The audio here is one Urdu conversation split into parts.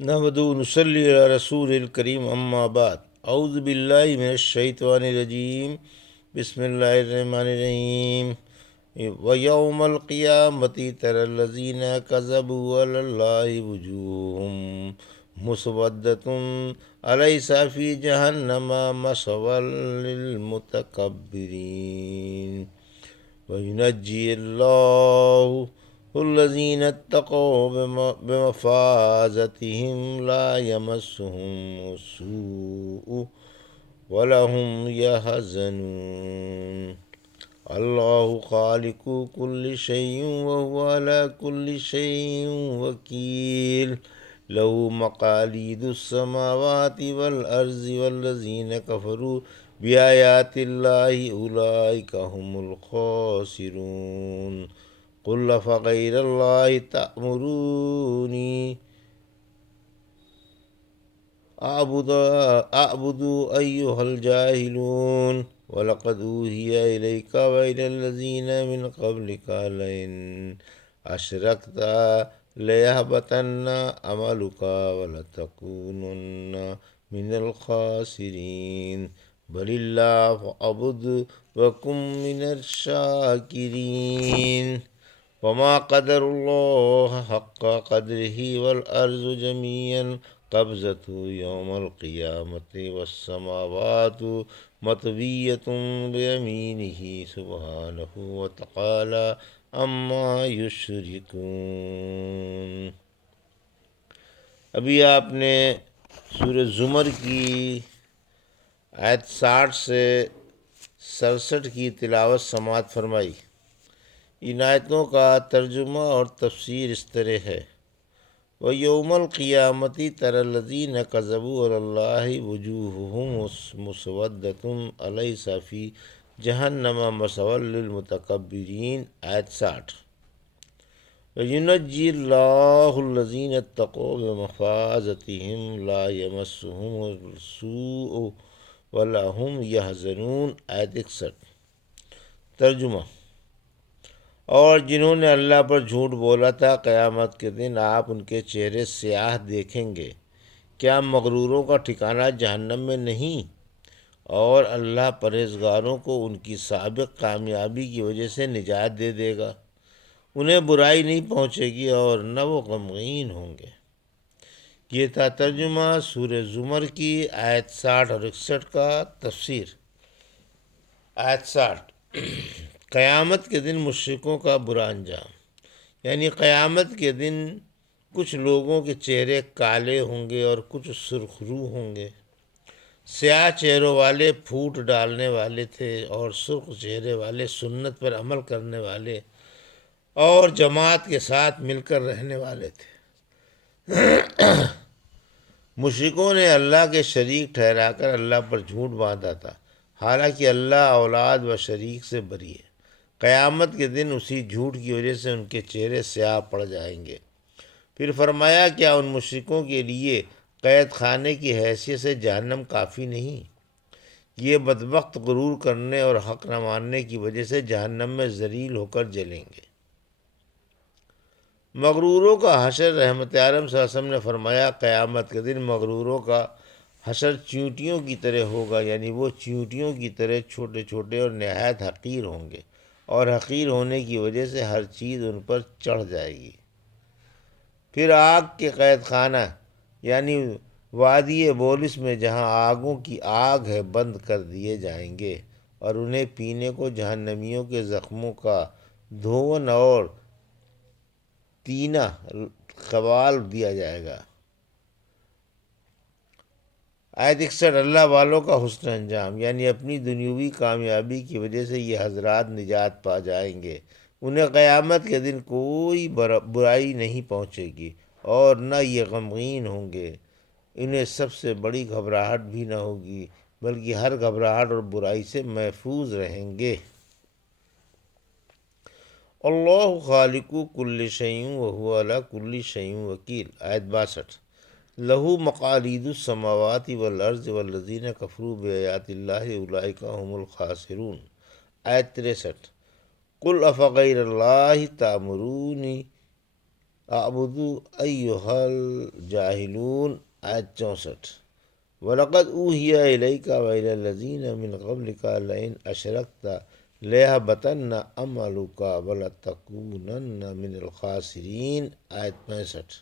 نحمد نصلی علی رسول الکریم اما بعد اعوذ باللہ من الشیطان الرجیم بسم اللہ الرحمن الرحیم ویوم القیامت تری الذین کذبوا علی اللہ وجوہہم مسودۃ الیس فی جہنم مثوی للمتکبرین وینجی اللہ الذین اتقوا بمفازتهم لا یمسهم السوء ولهم يحزنون اللہ خالق كل شيء وهو على كل شيء وكيل له مقاليد السماوات والأرض والذين كفروا بآيات الله أولئك هم الخاسرون قل فغير الله تأمروني أعبد أيها الجاهلون وَلَقَدْ أُوحِيَ إِلَيْكَ وَإِلَى الَّذِينَ مِنْ قَبْلِكَ لَئِنْ أَشْرَكْتَ لَيَحْبَطَنَّ عَمَلُكَ وَلَتَكُونَنَّ مِنَ الْخَاسِرِينَ بَلِ اللَّهَ فَاعْبُدْ وَكُن مِّنَ الشَّاكِرِينَ وما قدر اللہ حق قدرہ والارض جميعا قبضته یوم القیامت والسماوات مطویۃ بیمینہ سبحانہ وتعالی عما یشرکون۔ ابھی آپ نے سورہ زمر کی آیت 60 سے 67 کی تلاوت سماعت فرمائی۔ ان آیتوں کا ترجمہ اور تفسیر اس طرح ہے: وَيَوْمَ الْقِيَامَةِ تَرَى الَّذِينَ كَذَبُوا عَلَى اللَّهِ وُجُوهُهُمْ مُسْوَدَّةٌ أَلَيْسَ فِي جَهَنَّمَ مَثْوًى لِلْمُتَكَبِّرِينَ آیت 60۔ وَيُنَجِّي اللَّهُ الَّذِينَ اتَّقَوْا بِمَفَازَتِهِمْ لَا يَمَسُّهُمُ السُّوءُ وَلَا هُمْ يَحْزَنُونَ آیت 61۔ ترجمہ: اور جنہوں نے اللہ پر جھوٹ بولا تھا قیامت کے دن آپ ان کے چہرے سیاہ دیکھیں گے۔ کیا مغروروں کا ٹھکانہ جہنم میں نہیں؟ اور اللہ پرہیزگاروں کو ان کی سابق کامیابی کی وجہ سے نجات دے دے گا، انہیں برائی نہیں پہنچے گی اور نہ وہ غمگین ہوں گے۔ یہ تھا ترجمہ سورہ زمر کی آیت 60 اور 61 کا تفسیر۔ آیت 60: قیامت کے دن مشرکوں کا برا انجام، یعنی قیامت کے دن کچھ لوگوں کے چہرے کالے ہوں گے اور کچھ سرخ رو ہوں گے۔ سیاہ چہروں والے پھوٹ ڈالنے والے تھے اور سرخ چہرے والے سنت پر عمل کرنے والے اور جماعت کے ساتھ مل کر رہنے والے تھے۔ مشرکوں نے اللہ کے شریک ٹھہرا کر اللہ پر جھوٹ باندھا تھا، حالانکہ اللہ اولاد و شریک سے بری ہے۔ قیامت کے دن اسی جھوٹ کی وجہ سے ان کے چہرے سیاہ پڑ جائیں گے۔ پھر فرمایا، کیا ان مشرکوں کے لیے قید خانے کی حیثیت سے جہنم کافی نہیں؟ یہ بدبخت غرور کرنے اور حق نہ ماننے کی وجہ سے جہنم میں ذلیل ہو کر جلیں گے۔ مغروروں کا حشر، رحمت عالم صلی اللہ علیہ وسلم نے فرمایا، قیامت کے دن مغروروں کا حشر چیونٹیوں کی طرح ہوگا، یعنی وہ چیونٹیوں کی طرح چھوٹے چھوٹے اور نہایت حقیر ہوں گے، اور حقیر ہونے کی وجہ سے ہر چیز ان پر چڑھ جائے گی۔ پھر آگ کے قید خانہ یعنی وادی بولس میں جہاں آگوں کی آگ ہے بند کر دیے جائیں گے، اور انہیں پینے کو جہنمیوں کے زخموں کا دھون اور تینہ قوال دیا جائے گا۔ آیت 61: اللہ والوں کا حسن انجام، یعنی اپنی دنیوی کامیابی کی وجہ سے یہ حضرات نجات پا جائیں گے، انہیں قیامت کے دن کوئی برائی نہیں پہنچے گی اور نہ یہ غمگین ہوں گے۔ انہیں سب سے بڑی گھبراہٹ بھی نہ ہوگی، بلکہ ہر گھبراہٹ اور برائی سے محفوظ رہیں گے۔ اللہ خالق کل شیء وہو علی کل شیء وکیل آیت 62۔ لہ مقالید السماوات والارض والذین کفروا بآیات اللہ اولئک هم الخاسرون آیت 63۔ قل افغیر اللہ تأمرونی اعبدو ایہا الجاہلون آیت 64۔ وَلَقَدْ أُوحِيَ إِلَيْكَ وَإِلَى الَّذِينَ مِنْ قَبْلِكَ لَئِنْ أَشْرَكْتَ لَيَحْبَطَنَّ عَمَلُكَ وَلَتَكُونَنَّ مِنَ الْخَاسِرِينَ آیت 65۔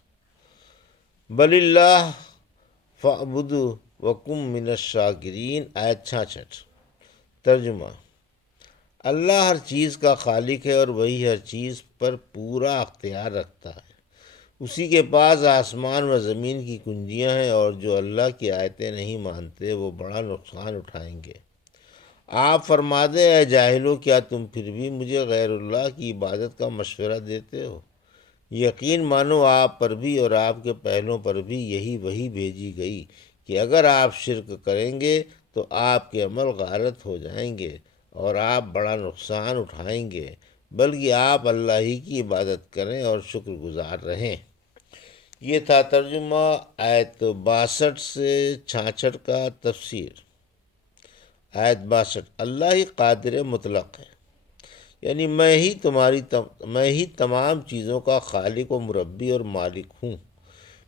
بَلِ اللَّهَ فَاعْبُدْ وَكُن مِّنَ الشَّاکِرِینَ آیت 66۔ ترجمہ: اللہ ہر چیز کا خالق ہے اور وہی ہر چیز پر پورا اختیار رکھتا ہے۔ اسی کے پاس آسمان و زمین کی کنجیاں ہیں، اور جو اللہ کی آیتیں نہیں مانتے وہ بڑا نقصان اٹھائیں گے۔ آپ فرما دیں اے جاہلو، کیا تم پھر بھی مجھے غیر اللہ کی عبادت کا مشورہ دیتے ہو؟ یقین مانو آپ پر بھی اور آپ کے پہلوں پر بھی یہی وحی بھیجی گئی کہ اگر آپ شرک کریں گے تو آپ کے عمل غارت ہو جائیں گے اور آپ بڑا نقصان اٹھائیں گے، بلکہ آپ اللہ ہی کی عبادت کریں اور شکر گزار رہیں۔ یہ تھا ترجمہ آیت 62 سے 66 کا تفسیر۔ آیت 62: اللہ ہی قادر مطلق ہے، یعنی میں ہی تمام چیزوں کا خالق و مربی اور مالک ہوں۔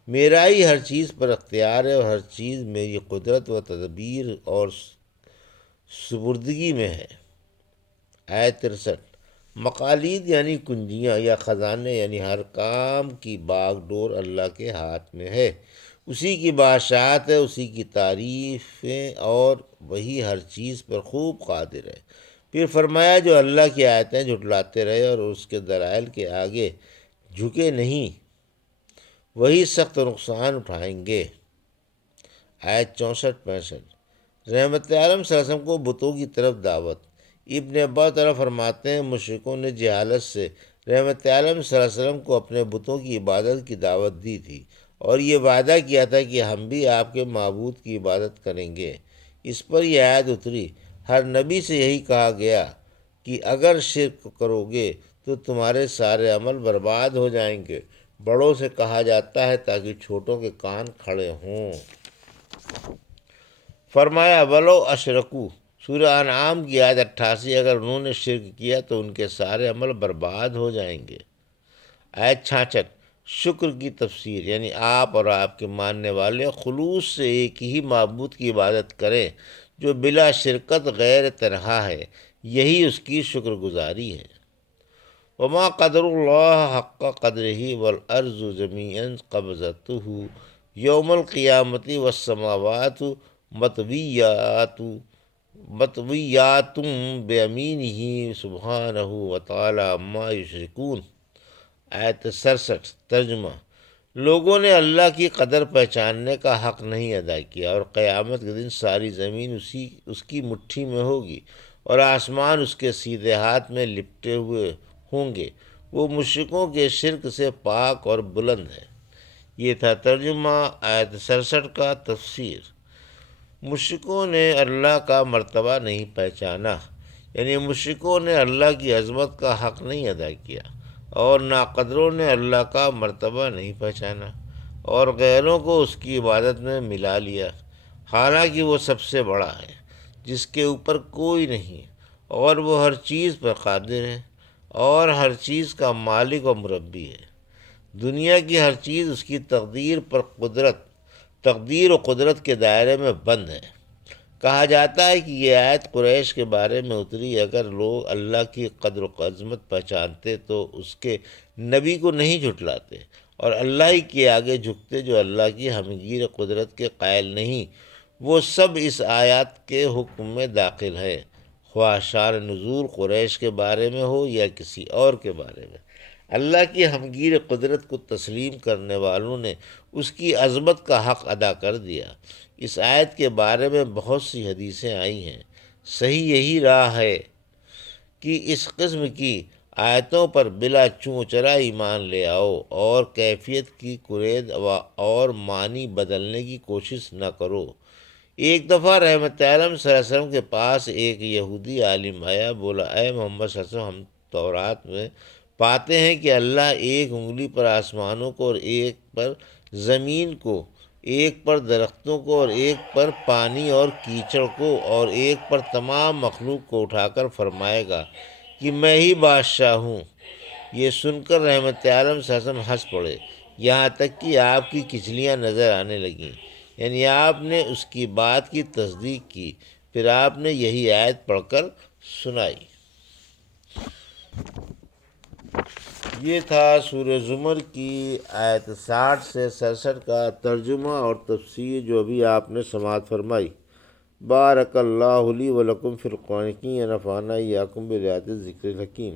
میرا ہی ہر چیز پر اختیار ہے اور ہر چیز میری قدرت و تدبیر اور سپردگی میں ہے۔ آیت 63: مقالید یعنی کنجیاں یا خزانے، یعنی ہر کام کی باغ ڈور اللہ کے ہاتھ میں ہے۔ اسی کی بادشاہت ہے، اسی کی تعریفیں، اور وہی ہر چیز پر خوب قادر ہے۔ پھر فرمایا جو اللہ کی آیتیں جھٹلاتے رہے اور اس کے دلائل کے آگے جھکے نہیں، وہی سخت نقصان اٹھائیں گے۔ آیت 64-65: رحمت عالم صلی اللہ علیہ وسلم کو بتوں کی طرف دعوت۔ ابن عباس تعالیٰ فرماتے ہیں مشرکوں نے جہالت سے رحمت عالم صلی اللہ علیہ وسلم کو اپنے بتوں کی عبادت کی دعوت دی تھی اور یہ وعدہ کیا تھا کہ ہم بھی آپ کے معبود کی عبادت کریں گے۔ اس پر یہ آیت اتری۔ ہر نبی سے یہی کہا گیا کہ اگر شرک کرو گے تو تمہارے سارے عمل برباد ہو جائیں گے۔ بڑوں سے کہا جاتا ہے تاکہ چھوٹوں کے کان کھڑے ہوں۔ فرمایا ولو اشرکو، سورہ انعام کی آیت 88، اگر انہوں نے شرک کیا تو ان کے سارے عمل برباد ہو جائیں گے۔ آیت 66: شکر کی تفسیر، یعنی آپ اور آپ کے ماننے والے خلوص سے ایک ہی معبود کی عبادت کریں جو بلا شرکت غیر تنہا ہے، یہی اس کی شکر گزاری ہے۔ وما قدر اللہ حق قدرہ والارض جمیعا قبضتہ یوم القیامۃ والسماوات مطویات بیمینہ سبحانہ وتعالی عما یشرکون۔ آیت 67۔ ترجمہ: لوگوں نے اللہ کی قدر پہچاننے کا حق نہیں ادا کیا، اور قیامت کے دن ساری زمین اس کی مٹھی میں ہوگی اور آسمان اس کے سیدھے ہاتھ میں لپٹے ہوئے ہوں گے۔ وہ مشرکوں کے شرک سے پاک اور بلند ہے۔ یہ تھا ترجمہ آیت 67 کا تفسیر۔ مشرکوں نے اللہ کا مرتبہ نہیں پہچانا، یعنی مشرکوں نے اللہ کی عظمت کا حق نہیں ادا کیا، اور ناقدروں نے اللہ کا مرتبہ نہیں پہچانا اور غیروں کو اس کی عبادت میں ملا لیا، حالانکہ وہ سب سے بڑا ہے، جس کے اوپر کوئی نہیں، اور وہ ہر چیز پر قادر ہے اور ہر چیز کا مالک و مربی ہے۔ دنیا کی ہر چیز اس کی تقدیر و قدرت کے دائرے میں بند ہے۔ کہا جاتا ہے کہ یہ آیت قریش کے بارے میں اتری۔ اگر لوگ اللہ کی قدر و عظمت پہچانتے تو اس کے نبی کو نہیں جھٹلاتے اور اللہ ہی کے آگے جھکتے جو اللہ کی ہمگیر قدرت کے قائل نہیں۔ وہ سب اس آیات کے حکم میں داخل ہے، خواہ شان نزول قریش کے بارے میں ہو یا کسی اور کے بارے میں۔ اللہ کی ہمگیر قدرت کو تسلیم کرنے والوں نے اس کی عظمت کا حق ادا کر دیا۔ اس آیت کے بارے میں بہت سی حدیثیں آئی ہیں۔ صحیح یہی راہ ہے کہ اس قسم کی آیتوں پر بلا چوں چرا ایمان لے آؤ اور کیفیت کی کرید اور معنی بدلنے کی کوشش نہ کرو۔ ایک دفعہ رحمت عالم صلی اللہ علیہ وسلم کے پاس ایک یہودی عالم آیا، بولا اے محمد صلی اللہ علیہ وسلم، ہم تورات میں پاتے ہیں کہ اللہ ایک انگلی پر آسمانوں کو اور ایک پر زمین کو، ایک پر درختوں کو اور ایک پر پانی اور کیچڑ کو اور ایک پر تمام مخلوق کو اٹھا کر فرمائے گا کہ میں ہی بادشاہ ہوں، یہ سن کر رحمت عالم صلی اللہ علیہ وسلم ہنس پڑے، یہاں تک کہ آپ کی کھچلیاں نظر آنے لگیں، یعنی آپ نے اس کی بات کی تصدیق کی۔ پھر آپ نے یہی آیت پڑھ کر سنائی۔ یہ تھا سورہ زمر کی آیت 60 سے 67 کا ترجمہ اور تفسیر جو ابھی آپ نے سماعت فرمائی۔ بارک اللہ لی و لکم فی القرآن الحکیم ونفعنی وایاکم بآیات الذکر الحکیم۔